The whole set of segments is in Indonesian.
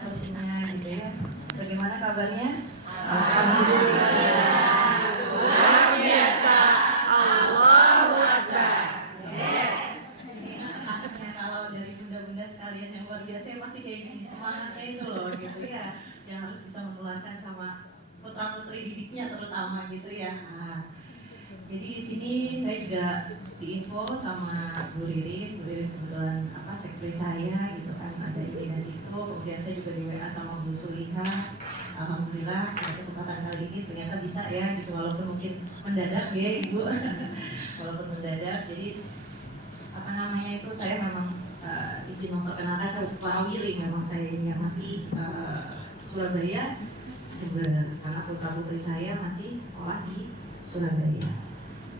Sobinya gitu ya. Bagaimana kabarnya? Alhamdulillah. Luar biasa. Allahu Akbar. Khasnya kalau dari bunda-bunda sekalian yang luar biasa ya pasti kayak gini, semangatnya itu loh gitu ya, yang harus bisa menularkan sama putra-putri didiknya terutama gitu ya. Jadi di sini saya juga diinfo sama Bu Ririn kebetulan sekretari saya gitu kan, ada ini dan itu. Kemudian saya juga di WA sama Bu Suliha. Alhamdulillah pada kesempatan kali ini ternyata bisa ya gitu, walaupun mungkin mendadak ya Ibu. Walaupun mendadak, jadi saya memang izin memperkenalkan, saya Parawili, memang saya ini masih Surabaya, Jember, karena putra putri saya masih sekolah di Surabaya.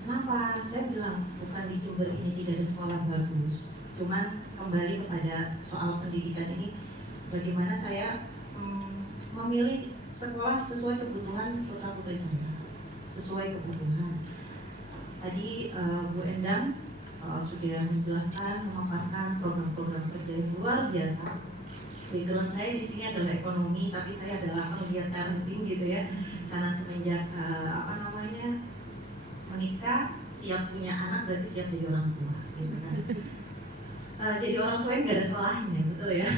Kenapa? Saya bilang bukan di Jember ini tidak ada sekolah bagus, cuman kembali kepada soal pendidikan ini, bagaimana saya memilih sekolah sesuai kebutuhan putra putri saya, sesuai kebutuhan. Tadi Bu Endang sudah menjelaskan, memaparkan program-program kerja yang luar biasa. Background saya di sini adalah ekonomi, tapi saya adalah penggiat parenting gitu ya. Karena semenjak menikah, siap punya anak berarti siap jadi orang tua, gitu kan. Jadi orang tua ini nggak ada sekolahnya, betul ya?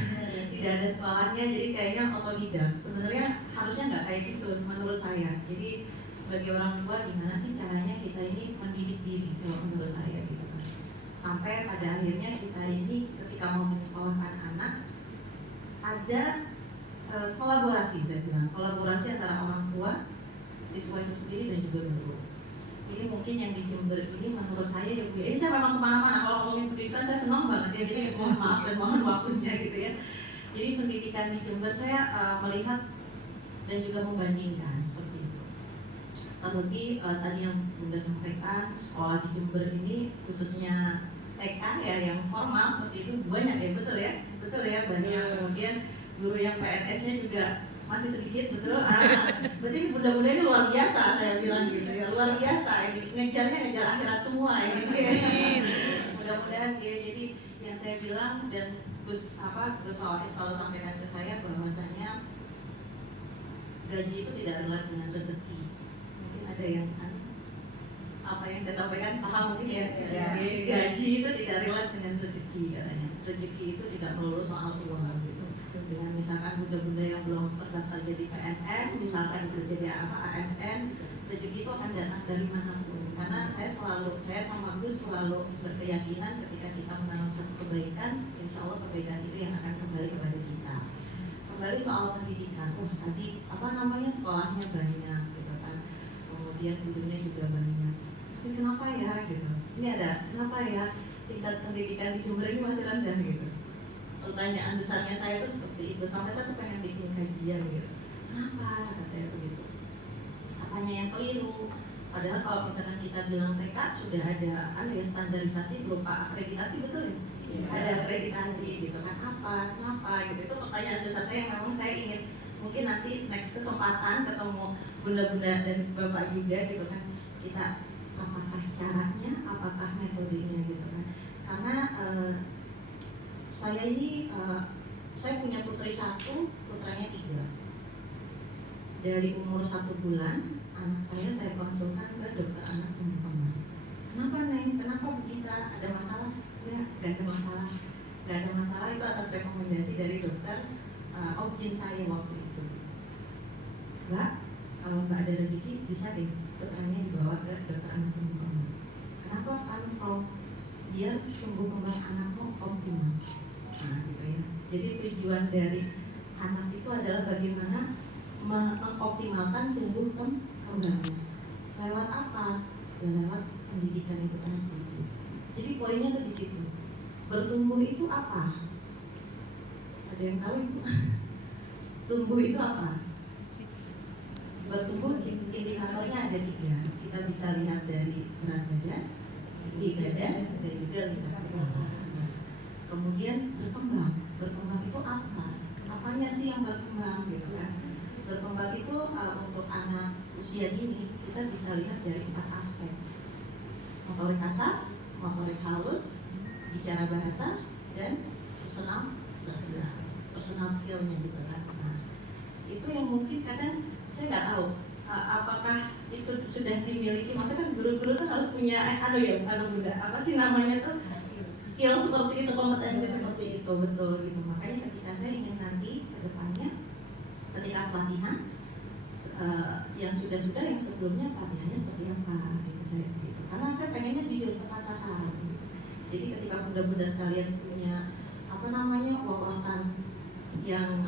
Tidak ada sekolahnya, jadi kayaknya otodidak. Sebenarnya harusnya nggak kayak gitu, menurut saya. Jadi sebagai orang tua, gimana sih caranya kita ini mendidik diri, kalau menurut saya gitu kan. Sampai pada akhirnya kita ini ketika mau menyekolahkan anak, ada kolaborasi, saya bilang kolaborasi antara orang tua, siswa itu sendiri dan juga guru. Ini mungkin yang di Jember ini menurut saya ya Bu ya, ini saya memang kemana-mana kalau ngomongin pendidikan saya senang banget ya, jadi mohon maaf dan mohon waktunya gitu ya. Jadi pendidikan di Jember saya melihat dan juga membandingkan seperti itu. Terlebih tadi yang Bunda sampaikan, sekolah di Jember ini khususnya TK ya yang formal seperti itu banyak ya, betul ya banyak. Kemudian guru yang PNS-nya juga masih sedikit, betul. Berarti bunda-bunda ini luar biasa, saya bilang gitu ya, luar biasa. Ini ngejar akhirat semua ini. Mudah-mudahan ya. Jadi yang saya bilang dan Gus selalu sampaikan ke saya bahwasanya gaji itu tidak relate dengan rezeki. Mungkin ada yang apa yang saya sampaikan paham mungkin ya. Gaji itu tidak relate dengan rezeki katanya. Rezeki itu tidak melulu soal uang gitu. Dengan misalkan bunda-bunda yang belum terdaftar jadi PNS, misalkan kerja di ASN, rezeki itu akan datang dari manapun. Karena saya sama Gus selalu berkeyakinan ketika kita menanam satu kebaikan, insya Allah kebaikan itu yang akan kembali kepada kita. Kembali soal pendidikan, tadi sekolahnya banyak gitu kan, kemudian gurunya juga banyak. Tapi kenapa ya gitu? Ini ada kenapa ya tingkat pendidikan di Jember ini masih rendah gitu? Pertanyaan besarnya saya itu seperti itu, sampai saya tuh pengen bikin kajian gitu. Kenapa? Kata saya begitu. Apanya yang keliru? Padahal kalau misalkan kita bilang TK sudah ada standarisasi berupa akreditasi, betul ya? Ada akreditasi gitu kan, kenapa gitu. Itu pertanyaan besar saya yang memang saya ingin mungkin nanti next kesempatan ketemu bunda-bunda dan bapak juga gitu kan, kita apakah caranya, apakah metodenya gitu kan. Karena saya ini saya punya putri 1, putranya 3. Dari umur 1 bulan anak saya konsulkan ke dokter anak tumbuh kembang. Kenapa Neng? Kenapa begitu? Ada masalah? Nggak ada masalah. Nggak ada masalah, itu atas rekomendasi dari dokter objin saya waktu itu. Mbak, kalau nggak ada rezeki bisa deh putranya dibawa ke dokter anak tumbuh kembang. Kenapa? Dia tumbuh kembang anakmu optimal. Nah, gitu ya. Jadi tujuan dari anak itu adalah bagaimana mengoptimalkan tumbuh kembangnya. Lewat apa? Ya lewat pendidikan itu tadi. Jadi poinnya tuh di situ. Bertumbuh itu apa? Ada yang tahu Ibu? Tumbuh itu apa? Bertumbuh indikatornya ada 3. Kita bisa lihat dari berat badan, tinggi badan, dan juga lihat kemudian berkembang itu apa? Apanya sih yang berkembang gitu kan? Berkembang itu untuk anak usia dini kita bisa lihat dari 4 aspek: motorik kasar, motorik halus, bicara bahasa, dan senam sosial. personal skillnya gitu kan. Nah, itu yang mungkin kadang saya nggak tahu apakah itu sudah dimiliki. Maksudnya kan guru-guru tuh harus punya bunda apa sih namanya tuh, skill seperti itu, kompetensi seperti itu, betul gitu. Makanya ketika saya ingin nanti ke depannya ketika pelatihan yang sudah yang sebelumnya pelatihannya seperti apa gitu saya gitu. Karena saya pengennya jujur tepat sasaran gitu. Jadi ketika bunda-bunda sekalian punya wawasan yang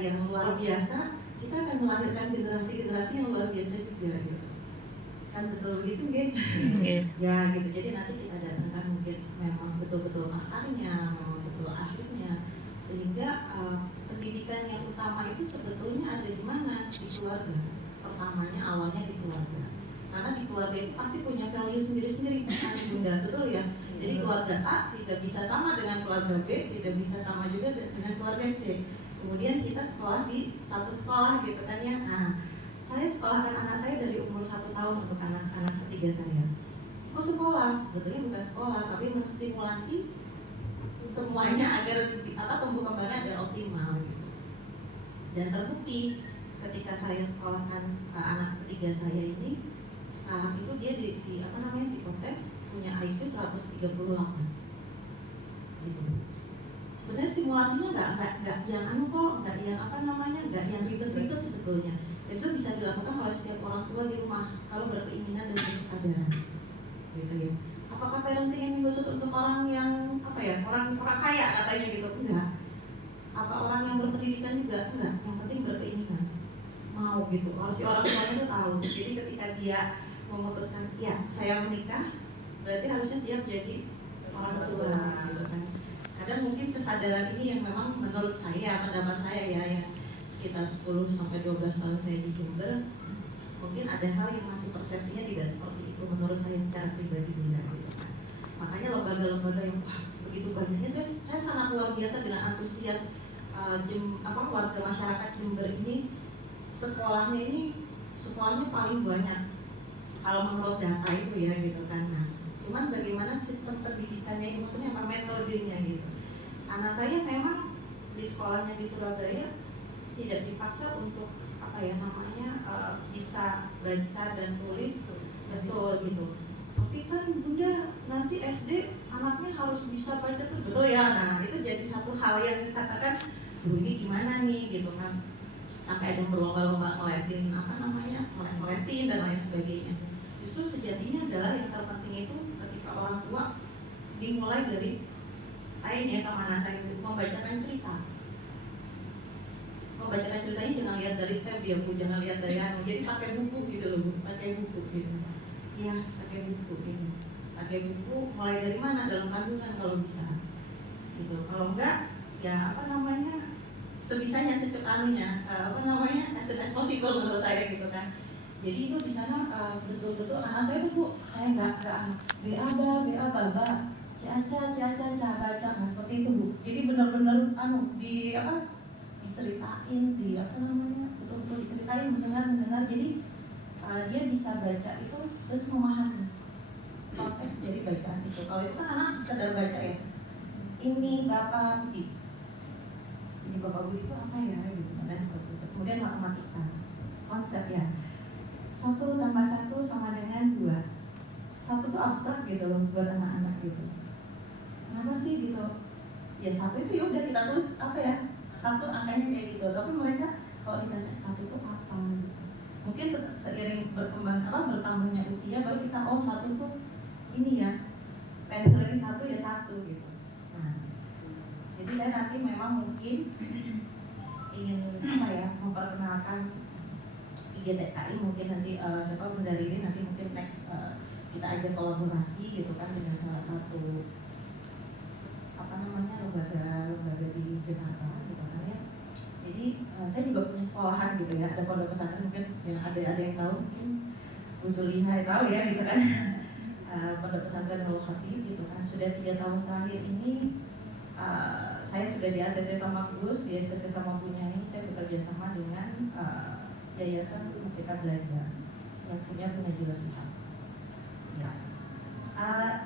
yang luar biasa, kita akan melahirkan generasi-generasi yang luar biasa juga gitu. Kan betul begitu nggih? Ya gitu. Jadi nanti kita datangkan mungkin memang betul-betul pakarnya, memang betul ahlinya, sehingga pendidikan yang utama itu sebetulnya ada di mana? Di keluarga. Pertamanya awalnya di keluarga. Karena di keluarga itu pasti punya value sendiri-sendiri, kan bunda, betul ya? Jadi keluarga A tidak bisa sama dengan keluarga B, tidak bisa sama juga dengan keluarga C. Kemudian kita sekolah di satu sekolah gitu kan ya. Nah, saya sekolahkan anak saya dari umur 1 tahun untuk anak-anak ketiga saya. Oh sekolah, sebetulnya bukan sekolah, tapi menstimulasi semuanya agar tumbuh kembangnya agar optimal gitu. Dan terbukti ketika saya sekolahkan anak ketiga saya ini, sekarang itu dia di psikotes punya IQ 138 gitu. Sebenarnya stimulasinya nggak yang nggak yang nggak yang ribet-ribet sebetulnya. Dan itu bisa dilakukan oleh setiap orang tua di rumah kalau berkeinginan dan berkesadaran gitu ya. Apakah parenting ini khusus untuk orang yang orang kaya katanya gitu? Enggak. Apa orang yang berpendidikan juga? Enggak. Yang penting berkeinginan, mau gitu. Si orang tuanya itu tahu. Jadi ketika dia memutuskan, ya saya menikah, berarti harusnya siap jadi orang tua gitu kan. Kadang mungkin kesadaran ini yang memang menurut saya, pendapat saya ya sekitar 10 sampai 12 tahun saya di Jember, mungkin ada hal yang masih persepsinya tidak seperti itu menurut saya secara pribadi gitu kan. Makanya lembaga-lembaga yang begitu banyaknya, saya sangat luar biasa dengan antusias warga masyarakat Jember ini. Sekolahnya paling banyak kalau menurut data itu ya gitu kan. Nah, cuman bagaimana sistem pendidikannya ini, maksudnya apa metodenya gitu. Anak saya memang di sekolahnya di Surabaya tidak dipaksa untuk bisa baca dan tulis betul gitu. Tapi kan bunda nanti SD anaknya harus bisa baca tuh, betul ya. Nah itu jadi satu hal yang dikatakan, ini gimana nih gitu kan. Sampai ada berlomba-lomba ngelesin ngelesin dan lain sebagainya. Justru sejatinya adalah yang terpenting itu ketika orang tua dimulai dari saya ini sama anak saya membacakan cerita. Membacakan ceritanya jangan lihat dari tab ya Bu, jangan lihat dari jadi pakai buku gitu loh Bu, pakai buku gitu. Iya, pakai buku gitu. Pakai buku mulai dari mana? Dalam kandungan kalau bisa. Gitu. Kalau enggak ya sebisanya as possible menurut saya gitu kan. Jadi itu di sana betul-betul anak saya tuh Bu, saya enggak BA baba, caca baca, nah seperti itu Bu. Jadi benar-benar diceritain, betul-betul diceritain, mendengar. Jadi dia bisa baca itu terus memahami konteks dari bacaan itu. Kalau itu kan anak sekedar baca ya, ini Bapak Budi, ini Bapak Budi itu apa ya gitu, dan seperti itu. Kemudian matematika, konsep ya, 1 tambah 1 sama dengan 2. 1 tuh abstrak gitu loh buat anak-anak gitu. Kenapa sih gitu? Ya 1 itu ya udah kita tulis 1 angkanya kayak gitu. Tapi mereka kalau ditanya 1 itu apa? Mungkin seiring bertambahnya usia baru kita 1 tuh ini ya, pensil ini 1 ya 1 gitu. Nah, jadi saya nanti memang mungkin ingin memperkenalkan IGTKI, mungkin nanti siapa bunda ini nanti mungkin next kita ajak kolaborasi gitu kan dengan salah satu lembaga di Jakarta gitu kan ya. Jadi saya juga punya sekolahan gitu ya, ada pondok pesantren mungkin yang ada yang tahu, mungkin Bu Sulihah tahu ya gitu kan. Pondok pesantren Nurul Habib gitu kan. Sudah 3 tahun terakhir ini saya sudah di ACC sama Gus, di ACC sama Bu Nyai, saya bekerja sama dengan Yayasan Merdeka Belajar yang punya Bu Najila Shihab. Ya.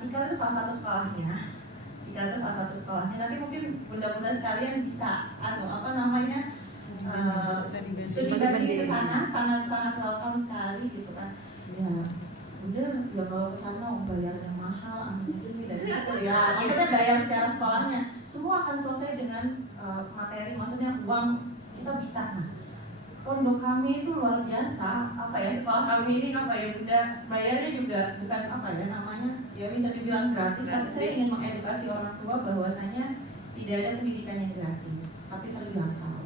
Cikal itu salah satu sekolahnya. Cika itu salah satu sekolahnya. Nanti mungkin bunda-bunda sekalian bisa studi banding ke sana, sangat welcome sekali gitu kan. Ya udah ya kalau ke sana bayarnya mahal, anunya ini dan itu ya, maksudnya bayar secara sekolahnya semua akan selesai dengan materi, maksudnya uang kita bisa. Nah, pondok kami itu luar biasa, sekolah kami ini bunda, bayarnya juga bukan ya bisa dibilang gratis, tapi saya ingin mengedukasi orang tua bahwasanya tidak ada pendidikan yang gratis, tapi terjangkau.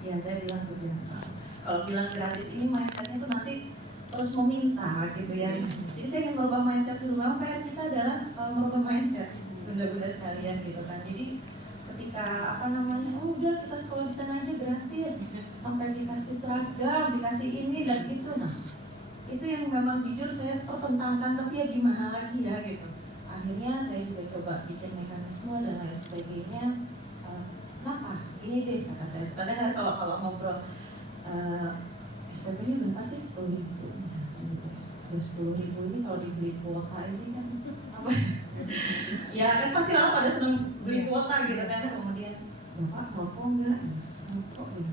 Ya saya bilang terjangkau. Kalau bilang gratis ini mindsetnya itu nanti terus meminta gitu ya. Jadi saya ingin merubah mindset dulu. Memang PR kita adalah merubah mindset bunda-bunda sekalian gitu kan. Jadi ketika oh udah kita sekolah di sana aja gratis, sampai dikasih seragam, dikasih ini dan itu, nah itu yang memang jujur saya pertentangkan, tapi ya gimana lagi ya gitu. Akhirnya saya juga coba bikin mekanisme dan lain sebagainya. Kenapa? Ini deh kata saya. Kadang kalau ngobrol SPP-nya berapa sih? 10.000 misalkan gitu. Terus 10.000 ini kalau dibeli kuota ini kan apa? Ya kan pasti orang pada seneng beli kuota gitu kan. Kemudian bapak rokok enggak? Rokok ya.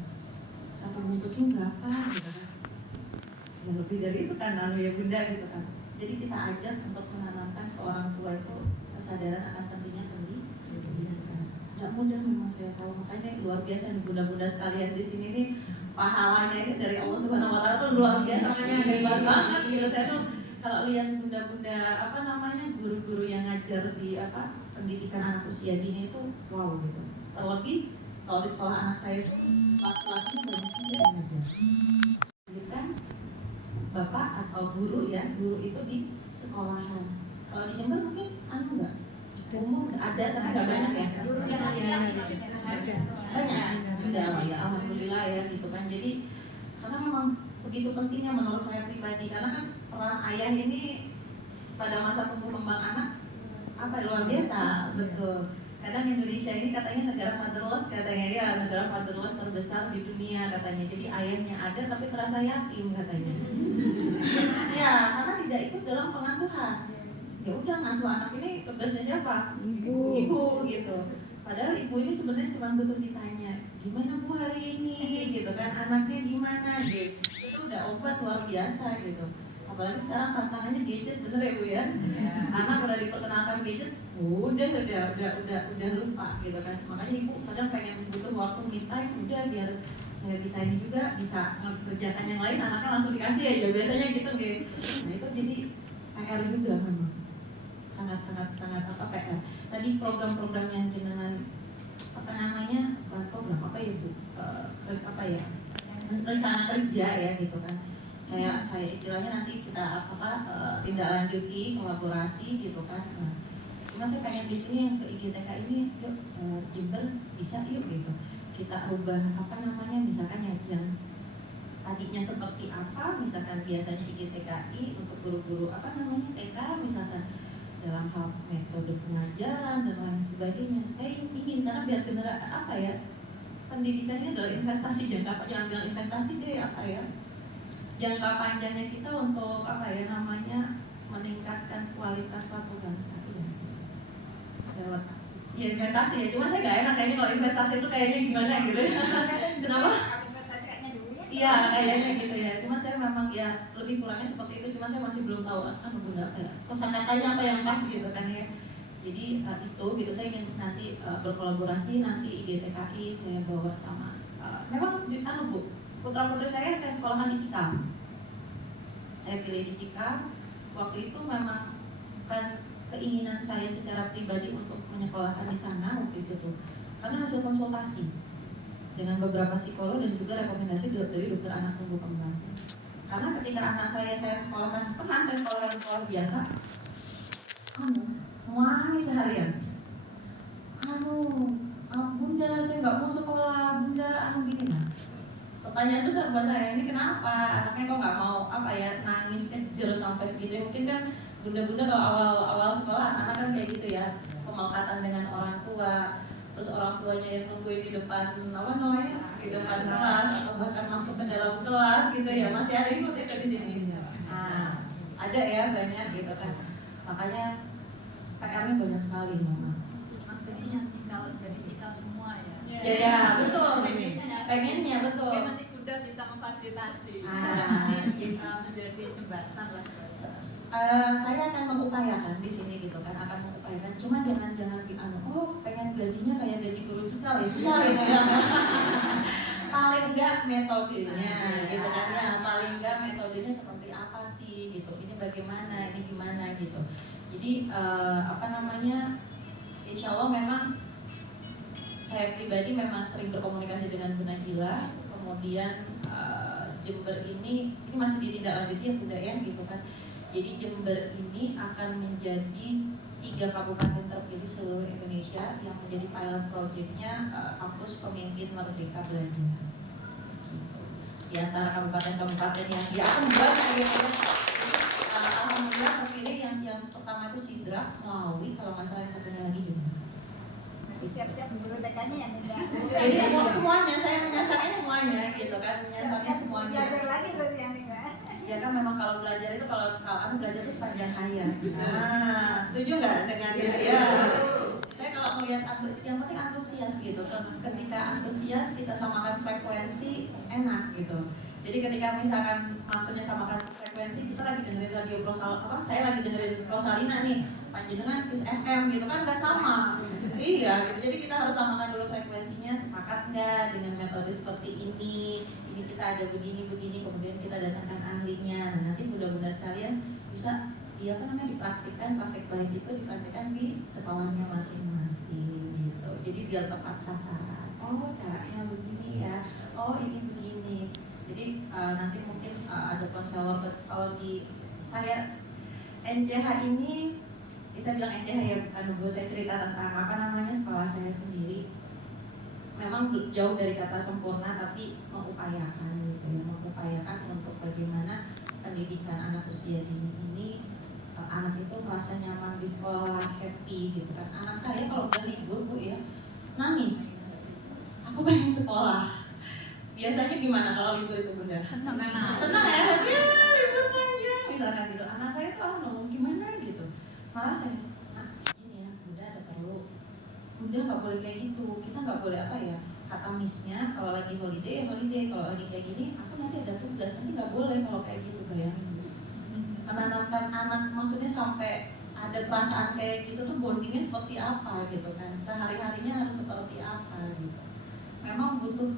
Satu bungkusnya berapa gitu kan? Ya lebih dari itu kan ya bunda gitu kan. Jadi kita ajak untuk menanamkan ke orang tua itu kesadaran akan pentingnya pendidikan. Nggak mudah memang saya tahu, makanya luar biasa nih bunda-bunda sekalian di sini nih, pahalanya ini dari Allah Subhanahu Wa Taala tuh luar biasa, makanya hebat banget gitu. Saya tuh kalau lihat bunda-bunda guru-guru yang ngajar di pendidikan anak usia dini itu wow gitu. Terlebih kalau di sekolah anak saya itu laki-laki banyak juga yang ngajar. Kan bapak atau guru itu di sekolahan. Kalau di Jember mungkin enggak umum ada, tapi nggak banyak ya. Banyak sudah ya, alhamdulillah ya gitu kan. Jadi karena memang begitu pentingnya menurut saya pribadi, karena kan peran ayah ini pada masa tumbuh kembang anak luar biasa, betul. Kadang Indonesia ini katanya negara fatherless, katanya ya, negara fatherless terbesar di dunia katanya. Jadi ayahnya ada tapi terasa yatim katanya. Ya karena tidak ikut dalam pengasuhan. Ya udah, ngasuh anak ini tugasnya siapa? Ibu gitu. Padahal ibu ini sebenarnya cuma butuh ditanya, gimana bu hari ini gitu kan, anaknya gimana gitu. Itu udah obat luar biasa gitu. Apalagi sekarang tantangannya gadget, bener ya bu ya? Anak udah diperkenalkan gadget, udah lupa gitu kan. Makanya ibu kadang pengen butuh waktu me time, udah biar saya bisa ini juga, bisa mengerjakan yang lain, anaknya langsung dikasih aja, biasanya gitu. Nah itu jadi PR juga memang. Sangat PR. Tadi program-program yang jenengan program apa ya bu? Rencana kerja ya gitu kan. Saya istilahnya nanti kita tindak lanjuti kolaborasi gitu kan. Cuma saya pengen di sini yang ke IGTK ini, yuk Jember bisa yuk gitu. Kita rubah misalkan yang tadinya seperti apa, misalkan biasanya IGTKI untuk guru-guru TK misalkan dalam hal metode pengajaran dan lain sebagainya. Saya ingin karena biar benar pendidikannya adalah investasi jangka, jangan bilang investasi deh jangka panjangnya kita untuk meningkatkan kualitas suatu bangsa ya investasi ya. Cuma saya nggak enak kayaknya kalau investasi itu kayaknya gimana gitu ya. Kenapa? Iya kayaknya gitu ya. Cuma saya memang ya lebih kurangnya seperti itu. Cuma saya masih belum tahu kosakatanya apa yang pas gitu kan ya. Jadi itu gitu, saya ingin nanti berkolaborasi, nanti IGTKI saya bawa sama memang bu, putra putri saya sekolahkan di Cikam. Saya pilih di Cikam. Waktu itu memang kan keinginan saya secara pribadi untuk menyekolahkan di sana waktu itu tuh karena hasil konsultasi dengan beberapa psikolog dan juga rekomendasi dari dokter anak tumbuh kembang. Karena ketika anak saya sekolahkan, pernah saya sekolahkan di sekolah biasa, nangis seharian. Bunda saya nggak mau sekolah, bunda gini nah. Pertanyaan besar buat saya, ini kenapa anaknya kok nggak mau nangis kejer sampai segitu? Mungkin kan bunda-bunda kalau awal sekolah anak kan kayak gitu ya, pemelekatan dengan orang tua. Terus orang tuanya yang nungguin di depan di depan kelas atau bahkan masuk ke dalam kelas gitu ya, masih ada yang seperti itu di sini. Ada ya banyak gitu kan. Makanya PR-nya banyak sekali Mama. Makanya jadi cikal semua ya. Ya betul. Pengennya betul. Mungkin nanti Bunda bisa memfasilitasi. Menjadi jembatan lah. Saya akan mengupayakan di sini gitu kan, akan mengupayakan. Cuma jangan pengen gajinya kayak gaji guru cikal ya susah gitu ya. Paling enggak metodenya gitu kan ya, paling enggak metodenya seperti apa sih gitu. Ini bagaimana, ini gimana gitu. Jadi insya Allah memang saya pribadi memang sering berkomunikasi dengan Bu Najila. Kemudian Jember ini masih ditindaklanjuti ya Bunda ya gitu kan. Jadi Jember ini akan menjadi 3 kabupaten terpilih seluruh Indonesia yang menjadi pilot projectnya kampus pemimpin Merdeka Belajar. Di antara kabupaten-kabupaten yang akan banyak gitu. Alhamdulillah terpilih yang pertama itu Sidrap, Melawi, kalau nggak salah yang satunya lagi gimana? Siap-siap guru TK-nya yang tidak. Jadi semuanya, saya menyasarnya semuanya gitu kan, menyasarnya semuanya. Belajar lagi berarti yang tidak. Ya kan memang kalau belajar itu kalau belajar itu sepanjang hayat. Nah, setuju nggak dengan itu ya? Saya kalau melihat yang penting antusias gitu. Ketika antusias kita samakan frekuensi enak gitu. Jadi ketika misalkan maksudnya samakan frekuensi, kita lagi dengerin radio saya lagi dengerin Rosalina nih, panjenengan Kiss FM gitu kan nggak sama. Iya gitu. Jadi kita harus samakan dulu frekuensinya, sepakat nggak dengan metode seperti ini kita ada begini, kemudian kita datangkan ahlinya. Nah, nanti bunda-bunda sekalian bisa dipraktikkan, praktek baik itu dipraktikkan di sekolahnya masing-masing gitu. Jadi biar tepat sasaran. Oh caranya begini ya, oh ini begini. Jadi nanti mungkin ada konselor. Kalau di saya NCH ini, saya bilang NCH ya, saya cerita tentang sekolah saya sendiri. Memang jauh dari kata sempurna, tapi mengupayakan gitu ya, mengupayakan untuk bagaimana pendidikan anak usia dini ini anak itu merasa nyaman di sekolah, happy gitu kan. Anak saya kalau udah libur Bu ya, nangis. Aku pengen sekolah. Biasanya gimana kalau libur itu Bunda? Senang ya, happy ya, libur panjang misalkan gitu. Anak saya tuh gimana gitu. Malah saya, ini ya, Bunda ada perlu. Bunda nggak boleh kayak gitu, kita nggak boleh kata missnya kalau lagi holiday, kalau lagi kayak gini aku nanti ada tugas, nanti nggak boleh kalau kayak gitu. Bayangin menanamkan anak, maksudnya sampai ada perasaan kayak gitu tuh bondingnya seperti apa gitu kan, sehari-harinya harus seperti apa gitu. Memang butuh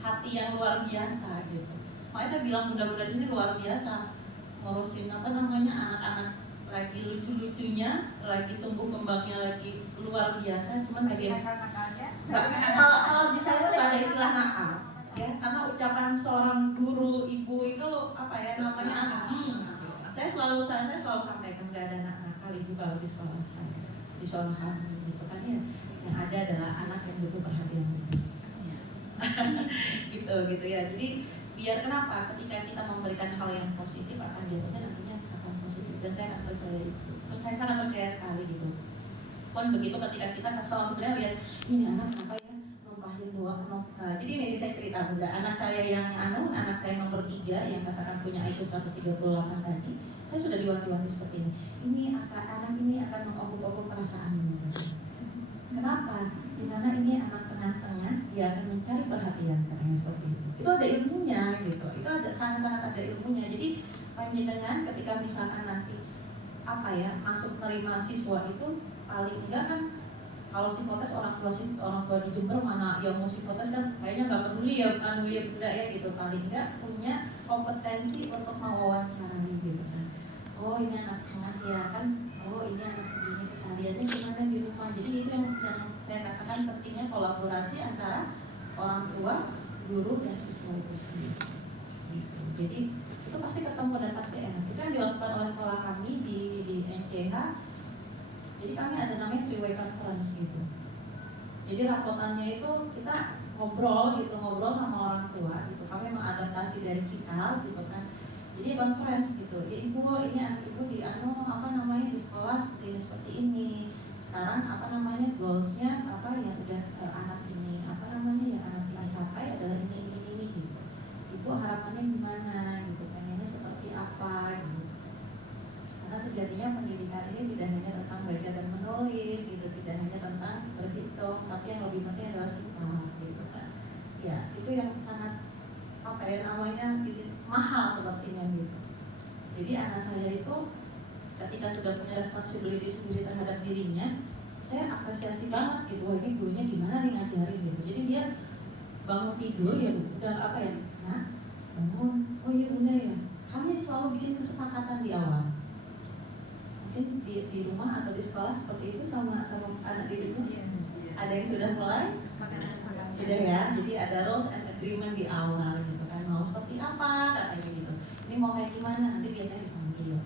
hati yang luar biasa gitu. Makanya saya bilang bunda-bunda di sini luar biasa ngurusin anak-anak lagi lucu-lucunya, lagi tumbuh kembangnya lagi luar biasa, cuman kalau di saya tuh nggak ada istilah nakal ya, karena ucapan seorang guru ibu itu saya selalu sampaikan nggak ada nakal ibu kalau di sekolah saya, di sekolah kami gitu kan ya, yang ada adalah anak yang butuh perhatian gitu ya. Jadi biar kenapa ketika kita memberikan hal yang positif akan jatuhnya nantinya akan positif, dan saya akan percaya itu. Saya sangat percaya sekali gitu. Pun begitu ketika kita kesel sebenarnya lihat ini anak apa ya numpahin doang. Jadi ini saya cerita Bunda, anak saya yang anak saya nomor 3 yang katakan punya IQ 138 tadi, saya sudah diwanti-wanti seperti ini. Ini anak ini akan mengobok-obok perasaanmu. Kenapa? Karena ini anak tengah-tengah, dia akan mencari perhatian, katanya seperti itu. Itu ada ilmunya gitu. Itu ada sangat-sangat ada ilmunya. Jadi panjenengan ketika misalkan nanti masuk nerima siswa itu paling enggak kan, kalau psikotes orang tua di Jember mana yang mau psikotes kan kayaknya nggak peduli ya Bunda ya gitu. Paling enggak punya kompetensi untuk mewawancarai gitu kan. Oh ini anak ya kan, oh ini anak begini kesehariannya gimana di rumah. Jadi itu yang saya katakan pentingnya kolaborasi antara orang tua, guru dan siswa itu sendiri gitu. Jadi itu pasti ketemu dan pasti enak. Itu yang dilakukan oleh sekolah kami di NCH. Jadi kami ada namanya 3-way conference gitu. Jadi rapotannya itu kita ngobrol sama orang tua gitu. Kami mengadaptasi dari kita gitu kan. Jadi conference gitu. Ya ibu, ini anak ibu di di sekolah seperti ini. Sekarang goalsnya yang udah anak ini yang anak ini capai adalah ini gitu. Ibu harapannya gimana gitu, pengennya seperti apa gitu. Karena sejatinya pendidikan ini yang sangat apa ya namanya di sini mahal sepertinya gitu. Jadi anak saya itu ketika sudah punya responsibility sendiri terhadap dirinya, saya apresiasi banget gitu. Wah, ini gurunya gimana nih ngajarin gitu. Jadi dia bangun tidur ya udah apa ya, nah bangun, oh iya bunda ya, kami selalu bikin kesepakatan di awal. Mungkin di rumah atau di sekolah seperti itu sama anak didikmu. Ada yang sudah mulai? Sudah ya, jadi ada rules and agreement di awal gitu kan, mau seperti apa katanya gitu. Ini mau kayak gimana, nanti biasanya dipanggil,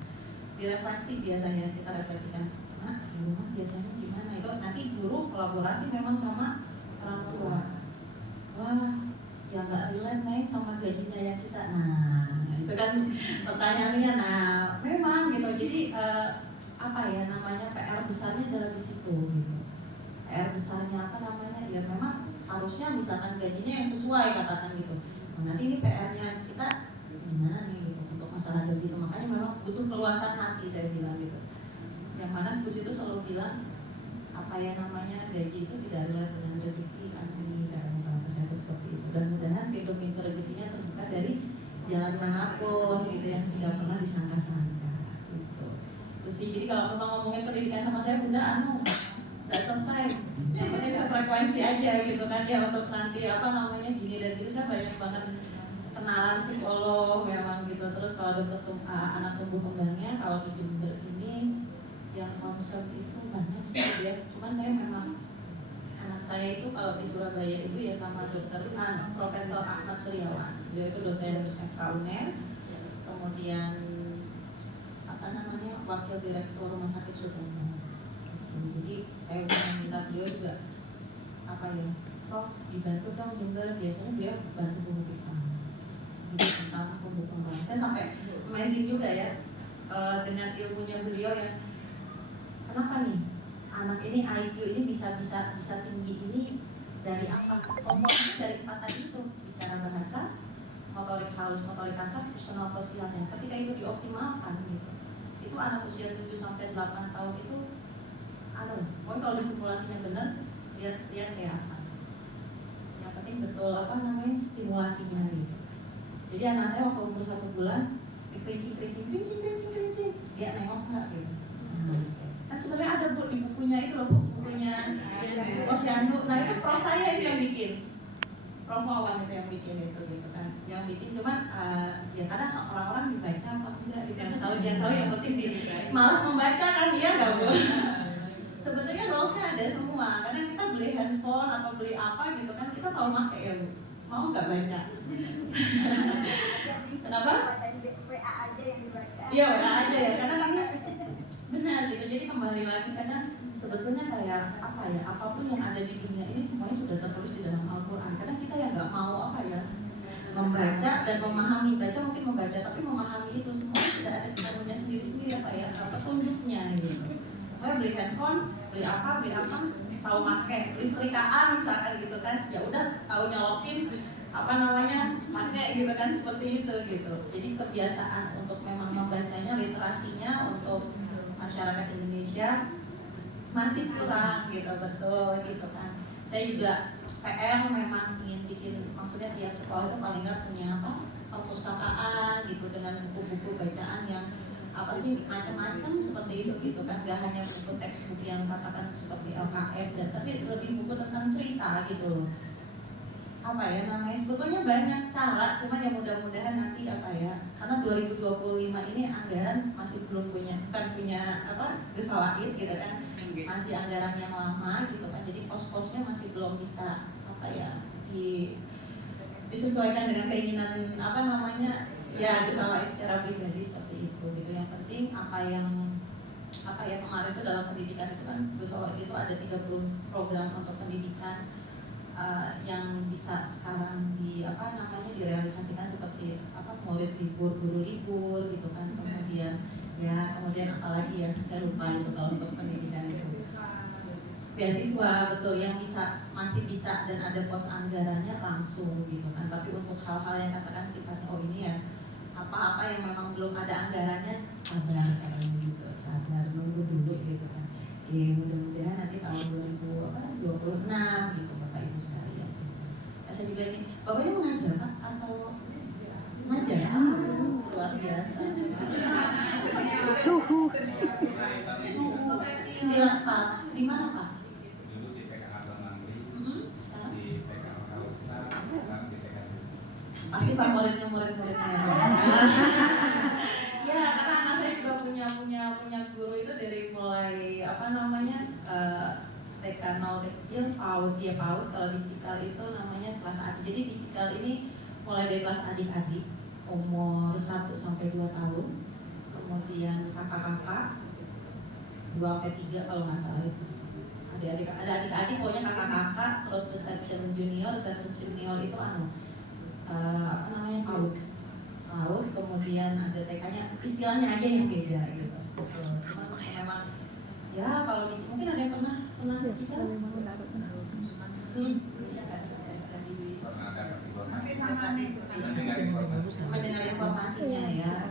direfleksi biasanya, kita refleksikan, nah di rumah biasanya gimana, itu nanti guru kolaborasi memang sama orang tua. Wah, ya nggak relate nih sama gajinya ya kita, nah itu kan pertanyaannya. Nah memang gitu, jadi apa ya namanya, PR besarnya adalah di situ gitu. PR besarnya apa namanya, ya memang harusnya misalkan gajinya yang sesuai katakan gitu. Nah, nanti ini PR-nya kita gimana nih gitu untuk masalah gaji itu. Makanya memang butuh keluasan hati, saya bilang gitu. Yang mana Gus itu selalu bilang apa ya namanya, gaji itu tidak relate dengan rezeki ampuni dalam kesehatan seperti itu. Dan mudah-mudahan pintu-pintu rezekinya terbuka dari jalan manapun gitu yang tidak pernah disangka-sangka gitu. Terus sih, jadi kalau memang ngomongin pendidikan sama saya, bunda nggak selesai, yang penting sefrekuensi aja gitu kan ya, untuk nanti apa namanya gini dan gitu. Saya banyak banget kenalan psikolog memang gitu. Terus kalau dokter anak tumbuh kembangnya, kalau di Jember ini yang konsep itu banyak sih ya. Cuman saya memang anak saya itu kalau di Surabaya itu ya sama dokter Profesor Ahmad Suryawan, dia itu dosen FK-UNER, kemudian apa namanya wakil direktur rumah sakit Sutomo. Jadi saya udah minta beliau juga apa ya, Prof dibantu dong Jember, biasanya beliau bantu tumbuh kembang, jadi tentang tumbuh kembang. Saya sampai amazing juga ya dengan ilmunya beliau ya. Kenapa nih anak ini IQ ini bisa tinggi ini dari apa? Komponennya dari 4 tadi itu, bicara bahasa, motorik halus, motorik kasar, personal sosialnya. Ketika itu dioptimalkan gitu, itu anak usia 7 sampai 8 tahun itu pokoknya kalau distimulasinya benar, lihat kayak apa. Yang penting betul apa namanya stimulasinya gitu. Jadi anak saya waktu umur 1 bulan dikerincing, dia nengok nggak gitu. Kan sebenarnya ada bu di bukunya itu loh, bukunya Posyandu. Nah itu prof saya itu yang bikin, Prof Wawan itu yang bikin itu gitu kan, yang bikin. Cuman ya kadang orang-orang dibaca apa enggak, dia tahu yang penting di malas membaca kan, dia nggak bu. Sebetulnya rulesnya ada semua. Kadang kita beli handphone atau beli apa gitu kan, kita tahu pakai ya bu, mau nggak baca? Kenapa? WA aja yang dibaca. Iya WA aja ya, karena ini benar gitu. Jadi kembali lagi, kadang sebetulnya kayak apa ya, apapun yang ada di dunia ini semuanya sudah tertulis di dalam Al-Quran. Kadang kita yang nggak mau apa ya, membaca dan memahami. Baca mungkin membaca, tapi memahami itu semua tidak ada di dalamnya sendiri-sendiri apa ya, petunjuknya gitu. Saya beli handphone, beli apa, tahu pakai, beli setrikaan misalkan gitu kan, ya udah tahu nyolokin apa namanya, pakai gitu kan, seperti itu gitu. Jadi kebiasaan untuk memang membacanya, literasinya untuk masyarakat Indonesia masih kurang gitu, betul gitu kan. Saya juga PR memang ingin bikin, maksudnya tiap sekolah itu paling nggak punya apa, perpustakaan gitu dengan buku-buku bacaan yang apa sih macam-macam seperti itu gitu kan, gak hanya buku textbook yang katakan seperti LKS dan tapi lebih buku tentang cerita gitu loh. Apa ya namanya, sebetulnya banyak cara, cuman yang mudah-mudahan nanti apa ya, karena 2025 ini anggaran masih belum punya, bukan punya apa gesalahin gitu kan, masih anggaran yang lama gitu kan, jadi pos-posnya masih belum bisa apa ya disesuaikan dengan keinginan apa namanya ya, gesalahin secara pribadi seperti itu gitu. Yang penting apa yang kemarin itu dalam pendidikan itu kan Gus Soleh itu ada 30 program untuk pendidikan yang bisa sekarang direalisasikan seperti apa, murid libur, guru libur gitu kan, kemudian apalagi ya saya lupa itu kalau untuk pendidikan itu beasiswa, betul, yang masih bisa dan ada pos anggarannya langsung gitu kan. Tapi untuk hal-hal yang katakan sifatnya ini ya apa-apa yang memang belum ada anggarannya, sabar kayak gitu, sabar nunggu dulu gitu kan. Oke, mudah-mudahan nanti tahun 2026 gitu Bapak Ibu sekalian. saya juga ini, bapaknya mengajar Pak atau mengajar? Luar biasa. Suhu 94 di mana Pak? Dulu di PKH Bangli, Sekarang? di PKH Kalsa, sekarang di PKH. Pasti favoritnya murid-muridnya ya. Ya, karena anak saya juga punya guru itu dari mulai TK 0 kecil, PAUD ya PAUD. Kalau di Cikal itu namanya kelas adik. Jadi di Cikal ini mulai dari kelas adik-adik umur 1 sampai 2 tahun, kemudian kakak-kakak 2 sampai 3 kalau nggak salah itu. Ada adik-adik pokoknya kakak-kakak, terus reception junior itu PAUD, kemudian ada TK-nya, istilahnya aja yang beda gitu. Cuman memang ya kalau mungkin ada yang pernah ke Cikal? Mendengar informasinya ya.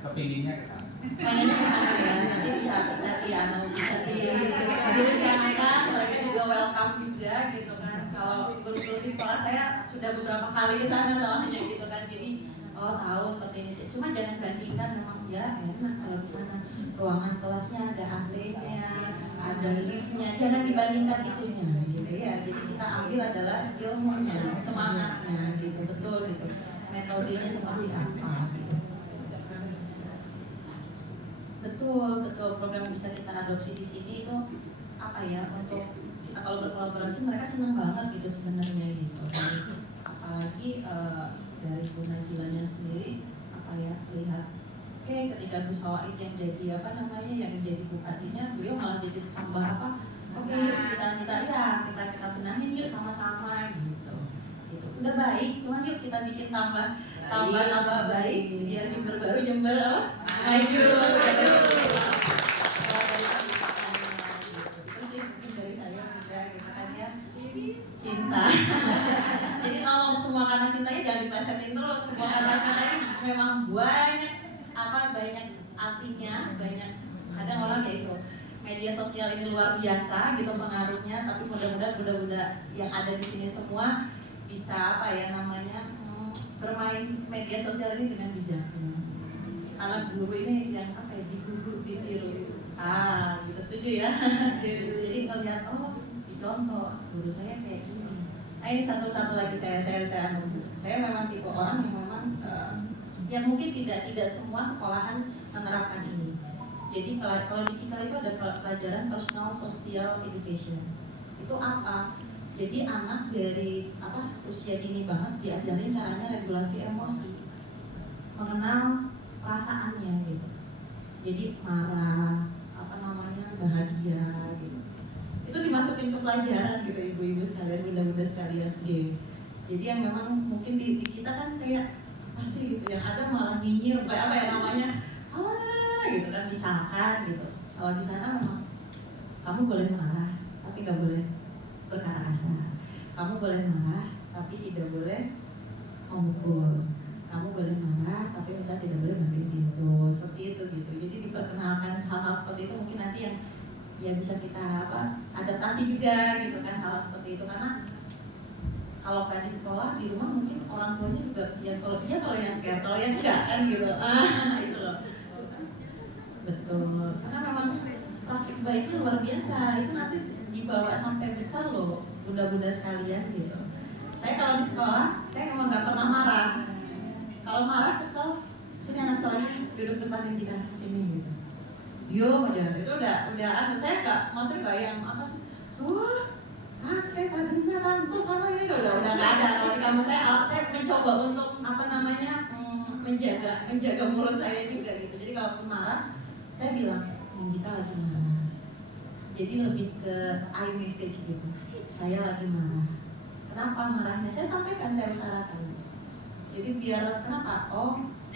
Kepinginnya ke sana. Pengennya ke sana ya, nanti bisa direncanakan, mereka juga welcome juga gitu kan. Kalau guru-guru di sekolah saya sudah beberapa kali ke sana soalnya gitu kan, jadi tahu seperti ini. Cuma jangan bandingkan, memang ya enak kalau di sana. Ruangan kelasnya ada AC-nya, ada lift-nya, jangan dibandingkan itunya gitu ya. Jadi kita ambil adalah ilmunya, semangatnya gitu, betul gitu. Metodenya seperti apa gitu. Betul, program bisa kita adopsi di sini itu apa ya, untuk kita kalau berkolaborasi mereka senang banget gitu sebenarnya gitu. Apalagi dari Bu Najilanya sendiri lihat ketika Gus Hawaid yang jadi yang jadi bupatinya, beliau malah jadi tambah yuk kita benahin yuk sama-sama gitu. Udah baik, cuman yuk kita bikin tambah baik biar Jember baru Jember maju. Itu sih mungkin dari saya juga gitu kan ya, cinta. Jadi ngomong semua kata cintanya jangan diplesetin terus. Semua kata cintanya memang banyak artinya, banyak. Kadang orang kayak itu media sosial ini luar biasa gitu pengaruhnya, tapi mudah-mudahan budak-budak yang ada di sini semua bisa bermain media sosial ini dengan bijak. Karena guru ini yang ditiru gitu, setuju ya. Jadi ngelihat dicontoh guru saya kayak gini. Nah ini satu lagi saya memang tipe orang yang memang yang mungkin tidak semua sekolahan menerapkan ini. Jadi kalau di Cikal itu ada pelajaran personal social education. Itu apa? Jadi anak dari usia dini banget diajarin caranya regulasi emosi, mengenal perasaannya gitu. Jadi marah, bahagia gitu. Itu dimasukin ke pelajaran gitu ibu-ibu sekalian, bunda-bunda sekalian gitu. Jadi yang memang mungkin di kita kan kayak pasti gitu, yang ada malah nyinyir kayak gitu kan, misalkan gitu. Kalau di sana memang kamu boleh marah tapi nggak boleh berkata kasar. Kamu boleh marah tapi tidak boleh memukul. Kamu boleh marah tapi misalnya tidak boleh banting pintu, seperti itu gitu. Jadi diperkenalkan hal-hal seperti itu, mungkin nanti yang ya bisa kita adaptasi juga gitu kan, hal seperti itu. Karena kalau kayak di sekolah, di rumah mungkin orang tuanya juga kalau yang care, kalau yang enggak kan gitu. Itu loh. Betul. Karena memang praktik baiknya luar biasa. Itu nanti dibawa sampai besar loh, bunda-bunda sekalian gitu. Saya kalau di sekolah, saya memang nggak pernah marah. Kalau marah kesel, sini anak solehnya duduk depan kita sini gitu. Yo aja, itu udah saya nggak yang kakek tadi tante sama ini udah nggak ada. Kalau di kampus saya mencoba untuk menjaga mulut saya juga gitu. Jadi kalau marah, saya bilang kita lagi marah. Jadi lebih ke I message gitu. Saya lagi marah. Kenapa marahnya? Saya sampaikan, saya utarakan. Jadi biar kenapa?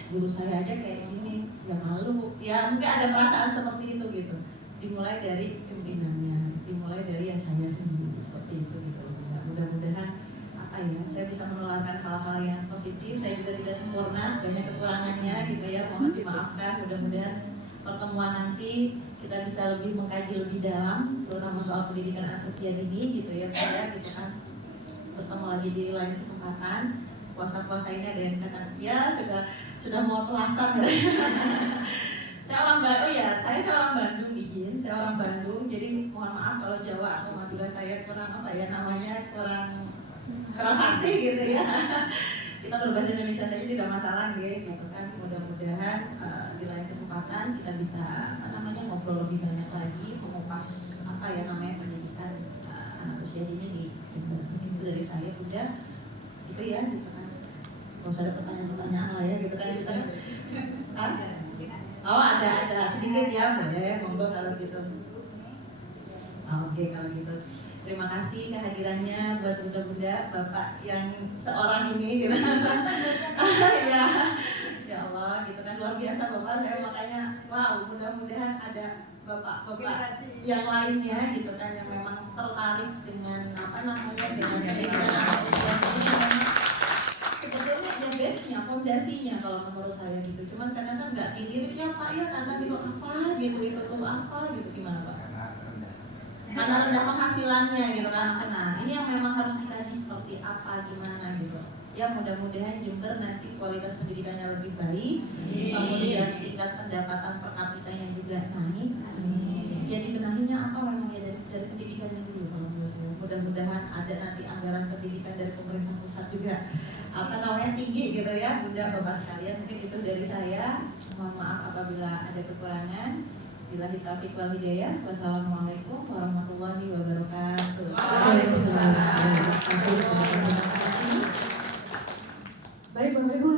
Guru saya aja kayak gini, ya malu. Ya mungkin ada perasaan seperti itu gitu. Dimulai dari pimpinannya, dimulai dari yang saya sendiri seperti itu gitu. Mudah-mudahan saya bisa menularkan hal-hal yang positif. Saya juga tidak sempurna, banyak kekurangannya gitu ya. Mohon dimaafkan. Mudah-mudahan pertemuan nanti kita bisa lebih mengkaji lebih dalam, terutama soal pendidikan anak usia dini gitu ya, gitu kan. lagi di lain kesempatan. Puasa-puasa ini ada yang katakan, ya sudah mau pelasan. Saya orang Bandung, saya seorang Bandung, izin, saya orang Bandung. Jadi mohon maaf kalau Jawa atau Madura saya kurang kurang fasih gitu ya. Kita berbahasa Indonesia saja tidak masalah gitu kan. Mudah-mudahan di lain kesempatan kita bisa ngobrol lebih banyak lagi, mengupas pendidikan anak usia dini di Jember. Begitu dari saya Bunda. Itu ya gitu kan. Gak usah ada pertanyaan-pertanyaan lah ya gitu kan kita kan. Oh ada sedikit ya, boleh, monggo kalau gitu. Oke kalau gitu. Terima kasih kehadirannya buat bunda-bunda, bapak yang seorang ini gitu. Ya Allah, gitu kan luar biasa bapak saya, makanya wow, mudah-mudahan ada bapak-bapak yang lainnya gitu kan yang memang tertarik dengan dengan pendidikan anak usia ini. Sebetulnya ya base-nya, fondasinya kalau menurut saya gitu. Cuman kadang-kadang nggak dilirik ya Pak ya, karena gitu apa gitu itu tuh apa gitu gimana Pak? Karena rendah penghasilannya gitu kan. Nah ini yang memang harus dikaji seperti apa gimana gitu. Ya mudah-mudahan Jember nanti kualitas pendidikannya lebih baik, kemudian tingkat pendapatan per kapitanya juga naik. Ya dibenahinya apa memang ya dari pendidikannya dulu kalau menurut saya. Mudah-mudahan ada nanti anggaran pendidikan dari pemerintah pusat juga tinggi gitu ya Bunda Bapak sekalian. Mungkin itu dari saya. Mohon maaf apabila ada kekurangan. Billahi taufiq wal hidayah. Wassalamualaikum warahmatullahi wabarakatuh. Waalaikumsalam. Baik Bapak Ibu,